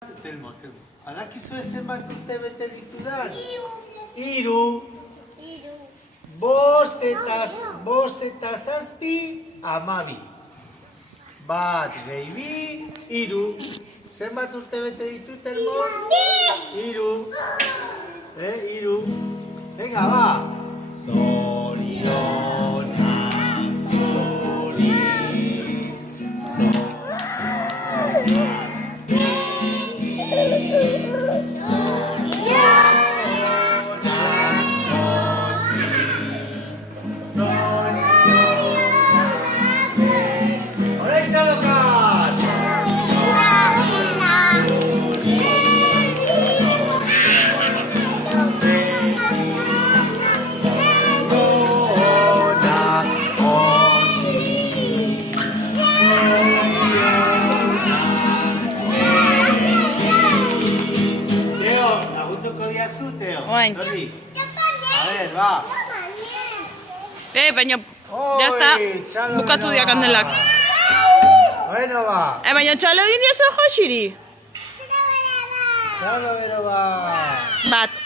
Telmo. Badakizu zenbat urte bete ditudan? Hiru. Bost eta zazpi, 12. Bat gehi bi, hiru. Zenbat urte bete ditu, Telmo? Hiru. Hiru. Venga, ba. Zorionak zuri. Oain. A ver, va. Baina, ya está. Bukatu dia kandelak. Bueno, va. Baina txalo egin diozu Joxiri. Txalo, bero, va. Bat.